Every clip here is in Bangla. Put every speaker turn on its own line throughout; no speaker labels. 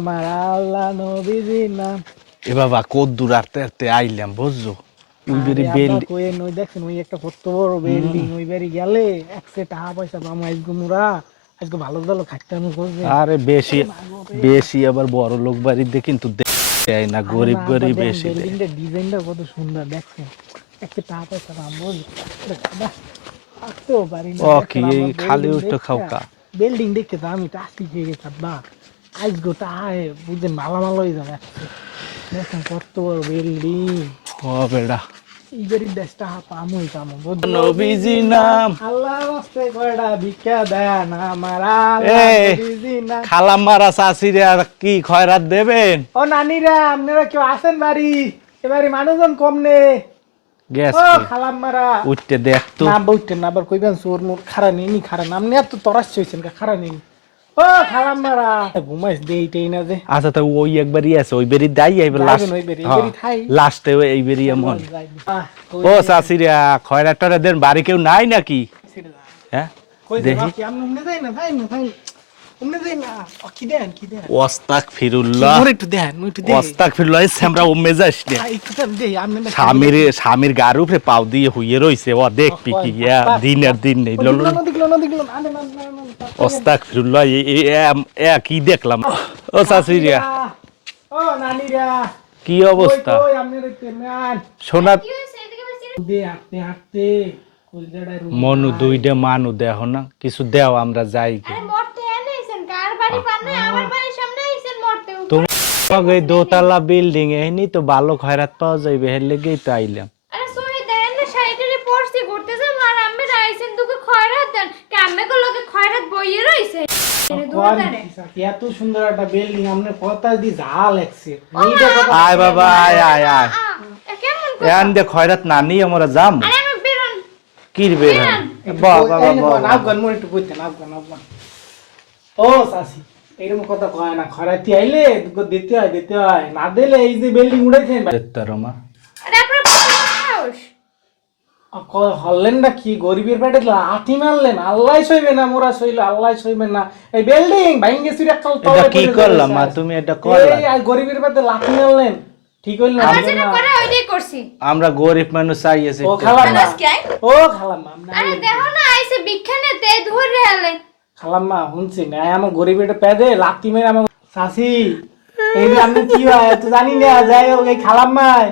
আমার আল্লাহ নবীজি নাম
এ বাবা কত দূর আরতে আরতে আইলাম বুঝছ? উইবেরি
আরে
বেল
আব্বা দেখছেন ওই একটা কত বড় বিল্ডিং ওই বাড়ি গেলে একসে টাকা পয়সা পাবো আজকে মুরা আজকে ভালো ভালো খাইতে আমি করবে
আরে বেশি বেশি আবার বড় লোক কিন্তু দেয় না গরিব গরিব বেশি
বিল্ডিংটা ডিজাইনটা কত সুন্দর দেখছেন? টাকা পয়সা পাবো আসতেও পারি না
ও কি খালি
দেখে-
খাও কা।
বিল্ডিং দেখে তো আমি খেয়ে গেছি আজ গোটা আয় বুঝছেন মালামাল হয়ে যাবে। দেখেন কত বড় বিল্ডিং
ও বেড়া।
দেশটা পামুই পামু বুঝছেন?
নবীজি নাম।
আল্লাহ রাস্তে কয়টা ভিক্ষা দেন আমার
এই।
নবীজি নাম।
খালাম মারা চাষিরে আর কি খয়রাত দেবেন?
ও নানিরা আপনারা কেউ আছেন বাড়ি? এবারে মানুষজন কম নে।
গ্যাস
ও আবার কইবেন মোর খারা নেই খারা নাম নিয়ে তো তরাস হয়েছেন খারা নেই। ও খালাম মারা ঘুমাইস দেই না যে।
আচ্ছা তো ওই একবারই আছে ওই বেরি দাই এইবার লাস্ট। লাস্টে এই বেরি এমন।
আহ, কই
ও চাষিরা খয়রাত টয়রাত দেন বাড়ি কেউ নাই নাকি? হ্যাঁ? দেখি। স্বামীর স্বামীর গার উপরে পাও দিয়ে হুইয়ে ও দেখবি কি দিন আর দিন নেই। ফিরুল্লাহ কি দেখলাম? ও কি অবস্থা?
কই, কই, আপনারা একটু নেন।
সোনা মনু দুইটা মানু দেহ না। কিছু দেও আমরা যাই কি তোমার এই দোতলা বিল্ডিং এহনি তো ভালো খয়রাত পাওয়া যাইবে হের লেগেই তো আইলাম।
এত সুন্দর একটা বিল্ডিং কথা দি যা লাগছে।
আয় বাবা আয় আয় আয়। খয়রাত না নিয়ে আমরা যাম। কি বে বাবা বাবা
আফগান মোর একটু কইতেন আফগান আফগান। ও সাসি এরকম কথা কয় না খরাতি আইলে দিতে হয় দিতে হয় না দিলে এই যে বিল্ডিং উড়াইছেন
রমা
না কি গরিবের পেটে লাঠি মারলেন আল্লাহ সইবে না মোরা সইল আল্লাহ সইবে না। এই বিল্ডিং ভাঙ্গে চুরি একটা
এটা কি করলাম মা তুমি এটা করলা?
এই গরিবের পেটে লাঠি মারলেন ঠিক হইল না?
আমার যেটা করে ওইটাই করছি।
আমরা গরিব মানুষ চাইয়েছি
ও খালাম না ও খালাম না
আরে দেখো না আইছে ভিক্ষা নিতে ধরে আলে
খালাম মা শুনছি। না আমার গরিব গরিবের পেদে লাঠি মেরে আমার শাসি এই যে আপনি কি হয় তো জানি না। যাই হোক এই খালাম মাই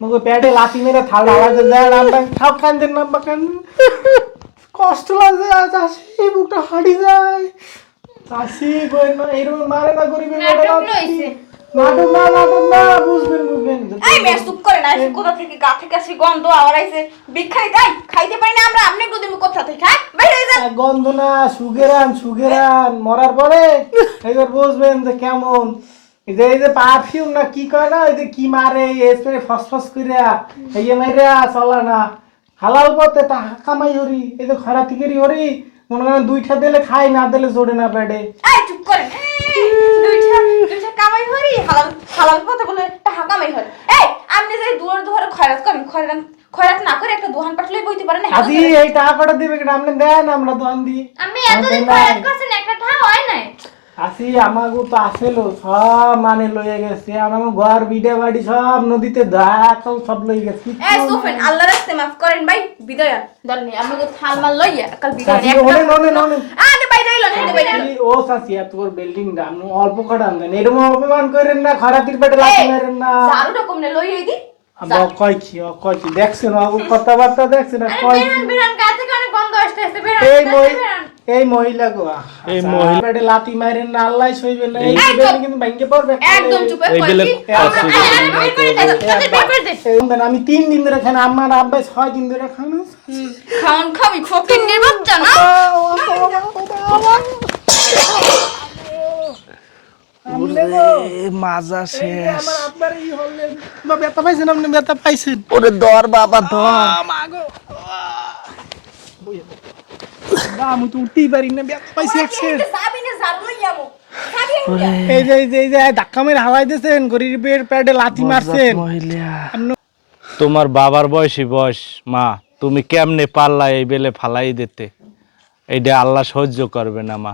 মুখে পেটে লাঠি মেরে থাল ঢালাতে যায় না আমরা খাও কান্দেন কান্দেন কষ্ট লাগে চাষি বুকটা হাঁড়ি যায়। চাষি এরকম মারে না গরিবের
নাটক
না নাটক না বুঝবেন বুঝবেন।
এই মেয়ে চুপ করে না কোথা থেকে গা থেকে আসি গন্ধ আবার আইছে? ভিক্ষাই তাই খাইতে পারি না আমরা আপনি কোথা থেকে বাইরে যান।
গন্ধ না সুগেরান সুগেরান মরার পরে এবার বুঝবেন যে কেমন। এই যে এই যে পারফিউম না কি কয় না এই যে কি মারে স্প্রে ফসফস কইরা এই মাইরা চলা না। হালাল পথে টাকা কামাই হরি এই যে খরা তিকেরি হরি মনে করেন দুইটা দিলে খাই না দিলে জোরে না পেটে
এই চুপ করে কামাই হরি? হালাল হালাল পথে বলে টাকা কামাই হয় এই আপনি যে দুয়ার দুয়ারে খয়রাত করেন খয়রাত খয়রাত না করে একটা দোহান পাটলে বইতে পারেন না?
আজি এই টাকা কটা দিবে কিনা? আপনি দেন আমরা দোকান দিই।
আমি এতদিন খয়রাত করছেন একটা ঠা হয় নাই।
আসি আমাগো তো আসেলো সব মানে লয়ে গেছে। আর আমার ঘর বিডে বাড়ি সব নদীতে দাকাল সব লই গেছে।
এই সুফেন আল্লাহ রাস্তে মাফ করেন ভাই বিদায়। দলনি আমি তো থাল মাল লইয়া কাল বিদায়
চাচি, ও চাচি এত বড় বিল্ডিং দাম অল্প কটা দেন এরকম অপমান করেন না খরাতির পেটে লাথি মারেন না।
ঝাড়ুটা কমনে লই হই দি।
আবার ও কয় দেখছেন ও কথাবার্তা দেখছেন আর
আরে
কয় কি?
বেরন বেরন গা থেকে অনেক গন্ধ আসতে আসতে
এই মই
বেরন।
এই মহিলা গো
এই
আচ্ছা,
মহিলা-
পেটে লাথি মারেন না আল্লাহ সইবে না এই। বিল্ডিং কিন্তু ভেঙে পড়বে
একদম চুপ
এই বেলে
আমি তিন দিন ধরে খান আমার আব্বা ছয় দিন ধরে খান
খাওন খাবি ফকির নির্বাচন না
মাজা শেষ
আমার আব্বার এই হলে বা ব্যথা পাইছেন আপনি ব্যথা পাইছেন
ওরে ধর বাবা ধর
আমি তো উঠতেই পারি না ব্যথা পাইছি
অ্যাক্সিডেন্ট
এই যে এই যে ধাক্কা মেরে হালাই দিয়েছেন গরিবের প্যাডে লাথি মারছেন
তোমার বাবার বয়সী বয়স মা তুমি কেমনে পাল্লা এই বেলে ফালাই দিতে? এইটা আল্লাহ সহ্য করবে না মা।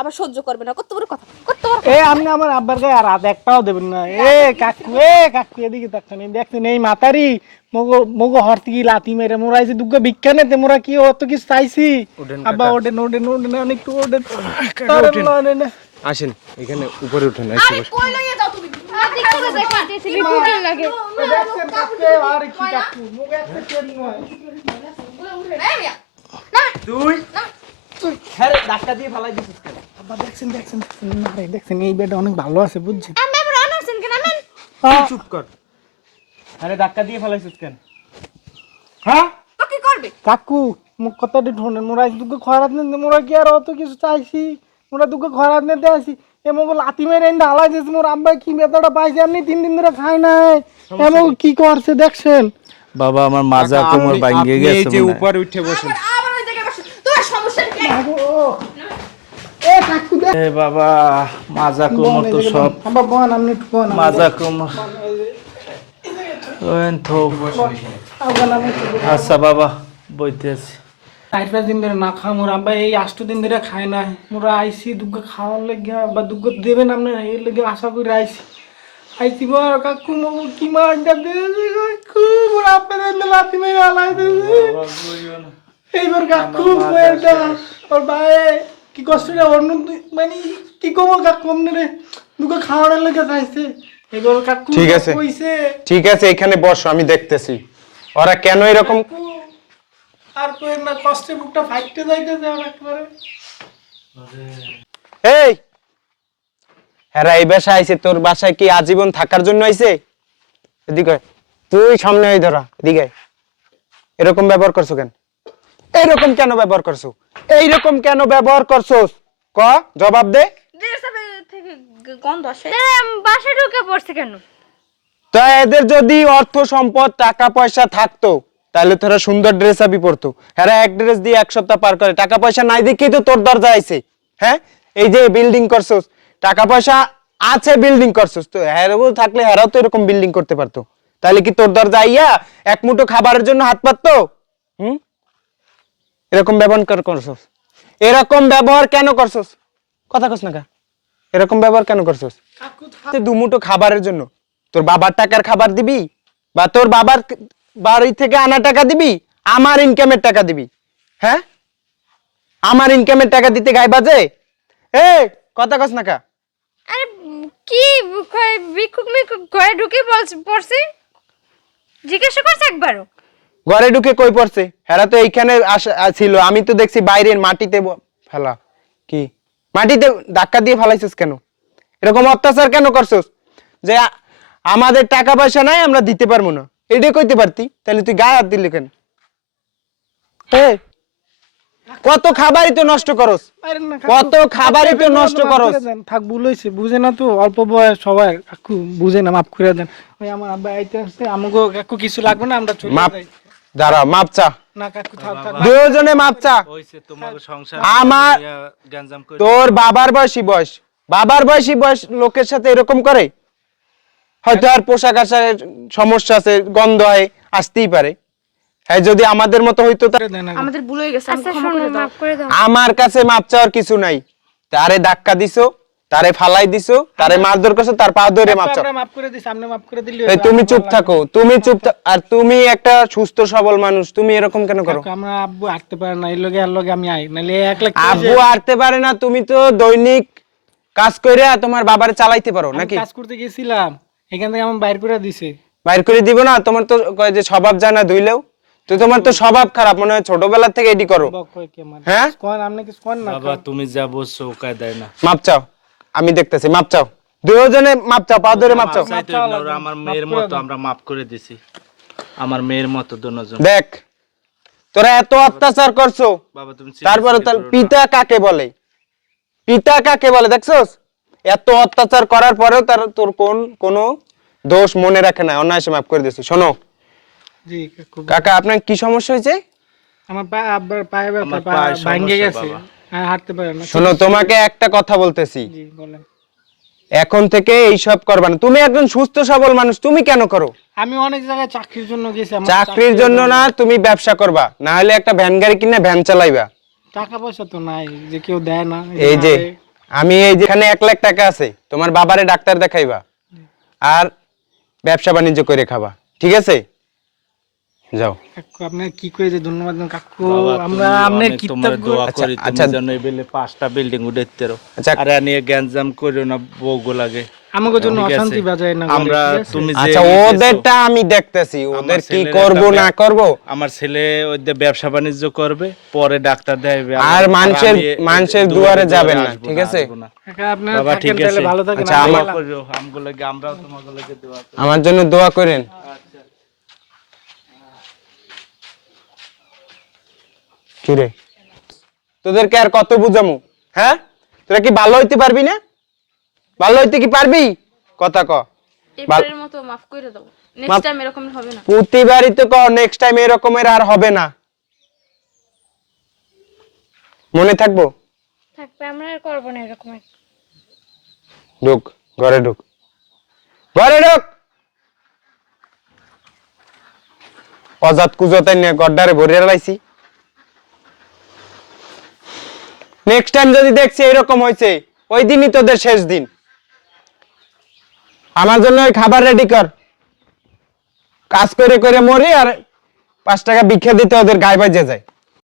আবার সহ্য করবে না কত বড় কথা কত বড়
এ আপনি আমার আব্বার গায়ে আর হাত একটাও দেবেন না। এ কাকু এ কাকু এদিকে তাকান এই দেখছেন এই মাতারি মগো মগো হর থেকে লাতি মেরে মোরা যে দুগ্গ ভিক্ষা নেতে মোরা কি অত কিছু চাইছি? আব্বা ওঠেন ওঠেন ওঠেন অনেকটু ওঠেন। আরে না, না, না।
আসেন এখানে উপরে উঠেন এসে বসেন।
কই লইয়া যাও তুমি?
লাগে
কাকু, আর কি কাকু, মুখে একটা চড়ি নয়।
এই মিয়া
আব্বা দেখছেন দেখছেন না রে, দেখছেন এই বেড অনেক ভালো আছে বুঝছেন?
আমি আবার অনার্সেন কেন? আমি
চুপ কর।
আরে ধাক্কা দিয়ে ফেলাইছিস কেন? হ্যাঁ?
তো কি করবে?
কাকু মুখ কথাটি ঠোনেন মোরা দুঃখ খরাত নিতে মোরা কি আর অত কিছু চাইছি? মোরা দুঃখ খরাত নিতে আসি এমন লাতি মেরে এনে হালাই দিয়েছে মোর আব্বা কি বেতাটা পাইছে আপনি তিন দিন ধরে খাই নাই। এমন কি? করছে দেখছেন?
বাবা আমার মাজা কোমর ভাঙ্গে গেছে
এই যে। উপরে উঠে বসেন।
আবার ওই জায়গায় বসো। তোমার সমস্যা কি?
এ
বাবা মাজা কোমর তো সব
আব্বা
কোমর
আব্বা।
আচ্ছা বাবা বইতে আছি।
চার পাঁচ দিন ধরে না খাওয়া মোর আব্বা এই আষ্ট দিন ধরে খায় না। মোরা আইসি দুগ্গ খাওয়ার লেগে বা দুগ্গ দেবেন আপনি এর লেগে আশা করে আইসি। আইসি বর কাকু মগু কি মারটা দেবে কাকু? মোর আপনাদের লাতি মেরে আলাই দেবে এইবার কাকু ওর ভাই কি কষ্ট রে অন্য মানে কি কমো কাকু আপনি রে? দুগ্গ খাওয়ানোর লেগে চাইছে এবার কাকু
ঠিক আছে।
কইছে।
ঠিক আছে এখানে বসো আমি দেখতেছি। ওরা কেন এরকম
আর কই না কষ্টে বুকটা ফাইটতে যাইতেছে একেবারে।
এই! হ্যাঁ এই বাসায় আইছে তোর বাসায় কি আজীবন থাকার জন্য আইছে? এদিকে তুই সামনে ওই ধরা এদিকে এরকম ব্যবহার করছ কেন? এরকম কেন ব্যবহার করছ? এইরকম কেন ব্যবহার করছ ক জবাব দে।
থেকে গন্ধ আসে।
বাসা ঢুকে পড়ছে কেন?
তা এদের যদি অর্থ সম্পদ টাকা পয়সা থাকতো তাহলে তোরা সুন্দর ড্রেস আপই পরতো। হ্যাঁ এক ড্রেস দিয়ে এক সপ্তাহ পার করে। টাকা পয়সা নাই দেখেই তো তোর দরজা আইছে। হ্যাঁ? এই যে বিল্ডিং করছস টাকা পয়সা আছে বিল্ডিং করছস। তো হ্যাঁ থাকলে হ্যারাও তো এরকম বিল্ডিং করতে পারতো। তাহলে কি তোর দরজা আইয়া এক মুঠো খাবারের জন্য হাত পাততো? হুম? এরকম ব্যবহার কর করছস? এরকম ব্যবহার কেন করছস? কথা কস না কা এরকম ব্যবহার কেন করছস? দুমুটো খাবারের জন্য। তোর বাবার টাকার খাবার দিবি বা তোর বাবার বাড়ি থেকে আনা টাকা দিবি, আমার ইনকামের টাকা দিবি। হ্যাঁ? আমার ইনকামের টাকা দিতে গায়ে বাজে? এ কথা কস না কা
আরে কি ভিক্ষুক মিক্ষুক ঘরে ঢুকে বলছে- পড়ছে? জিজ্ঞাসা করছে একবারও।
ঘরে ঢুকে কই পড়ছে? হেরা তো এইখানে ছিল। আমি তো দেখছি বাইরের মাটিতে ফেলা। কি? মাটিতে ধাক্কা দিয়ে ফেলাইছিস কেন? এরকম অত্যাচার কেন করছস? যে আমাদের টাকা পয়সা নাই আমরা দিতে পারব না। এটাই কইতে পারতি। তাহলে তুই গায়ে হাত দিলি কেন? কত খাবারই তো নষ্ট করস। কত খাবারই তো নষ্ট করস।
থাক হয়েছে বুঝে না তো অল্প বয়স সবাই কাকু বুঝে না মাফ করে দেন। ওই আমার আব্বা আইতে আসছে আমাকে কিছু লাগবে না আমরা চলে যাই।
দাঁড়া মাপ চা। দুজনে মাপ চা।
হইছে তোমার সংসার
আমার তোর বাবার বয়সী বয়স। বাবার বয়সী বয়স লোকের সাথে এরকম করে? হয়তো আর পোশাক আশাকের সমস্যা আছে গন্ধ হয় আসতেই পারে। হ্যাঁ যদি আমাদের মতো হইতো।
আমাদের ভুল হয়ে গেছে
আচ্ছা
আমার কাছে মাপ চাওয়ার কিছু নাই। তারে ধাক্কা দিছো? তারে ফালাই দিছো তারে মারধর করছ তার পা ধরে মাপ চাও
আমরা মাফ করে দিই সামনে মাফ করে দিলি
এই তুমি চুপ থাকো তুমি চুপ আর তুমি একটা সুস্থ সবল মানুষ তুমি এরকম কেন করো?
আমরা আব্বু হাঁটতে পারে না এই লগে আর লগে আমি আই নাহলে এক লাখ
আব্বু আরতে পারে না তুমি তো দৈনিক কাজ করে তোমার বাবারে চালাইতে পারো নাকি?
কাজ করতে গেছিলাম এখান থেকে আমার বাইর করে দিছে।
বাইর করে দিব না তোমার তো কয় যে স্বভাব জানা ধুইলেও? তো তোমার তো স্বভাব খারাপ মনে হয় ছোটবেলা থেকে এডি করো।
কে
হ্যাঁ?
কোন আপনি কিছু কোন না
বাবা তুমি যা বলছো কায় দেয় না।
মাপ চাও। আমি দেখতেছি মাপ চাও। দুজনে মাপ চাও পা ধরে মাপ চাও।
আমার মেয়ের মতো আমরা মাফ করে দিছি। আমার মেয়ের মতো দুজন
দেখ তোরা এত অত্যাচার করছ।
বাবা তুমি
তারপরে তার পিতা কাকে বলে? পিতা কাকে বলে দেখছস? এত অত্যাচার করার পরেও তার তোর কোন কোন দোষ মনে রাখে না। অনায়াসে মাফ করে দিছি শোনো।
জি কাকা
আপনার কি সমস্যা হয়েছে?
আমার পা আব্বার পায়ে ব্যথা
সমস্যা,
গেছে। হ্যাঁ হাঁটতে পারে না।
শোনো তোমাকে একটা কথা বলতেছি।
জি বলেন।
এখন থেকে এইসব করবা না। তুমি একজন সুস্থ সবল মানুষ তুমি কেন করো?
আমি অনেক জায়গায় চাকরির জন্য গেছি
চাকরির জন্য না তুমি ব্যবসা করবা। না হলে একটা ভ্যান গাড়ি কিনে ভ্যান চালাইবা।
টাকা পয়সা তো নাই যে কেউ দেয় না
এই যে আমি এই যেখানে এক লাখ টাকা আছে তোমার বাবারে ডাক্তার দেখাইবা। আর ব্যবসা বাণিজ্য করে খাবা। ঠিক আছে? যাও।
কাকু আপনার কি করে যে ধন্যবাদ কাকু আমরা আপনার
দোয়া
আচ্ছা,
করি তুমি
আচ্ছা।
যেন এই বেলে পাঁচটা বিল্ডিং উঠাইতে রো
আচ্ছা।
আরে নিয়ে গ্যাঞ্জাম করিও না বউগো লাগে।
আমাকে জন্য অশান্তি বাজায় না
আমরা তুমি যে
আচ্ছা ওদেরটা আমি দেখতেছি। ওদের কি করব না করব?
আমার ছেলে ওই যে ব্যবসা বাণিজ্য করবে পরে ডাক্তার দেখাবে।
আর মানুষের মানুষের দুয়ারে যাবেন না ঠিক আছে?
কাকা আপনার থাকেন তাহলে ভালো থাকেন।
আচ্ছা।
আমগুলো আমরাও তোমাকে দোয়া করি।
আমার জন্য দোয়া করেন। কিরে? তোদেরকে আর কত বুঝামু? হ্যাঁ? তোরা কি ভালো হইতে পারবি না? ভালো হইতে কি পারবি? কথা ক।
এবারের মতো মাফ করে দাও। নেক্সট টাইম এরকম হবে না।
প্রতিবারই তো ক নেক্সট টাইম এরকমের আর হবে না। মনে থাকব?
থাকবে আমরা আর করব না এরকম
ঢুক ঘরে ঢুক। ঘরে ঢুক! অজাত কুজতাই নিয়ে গড্ডারে ভরিয়ে লাইছি। নেক্সট টাইম যদি দেখছি এরকম হয়েছে ওই দিনই তোদের শেষ দিন। আমার জন্য ওই খাবার রেডি কর। কাজ করে করে মরি আর পাঁচ টাকা ভিক্ষা দিতে ওদের গায়ে বাজে যায়।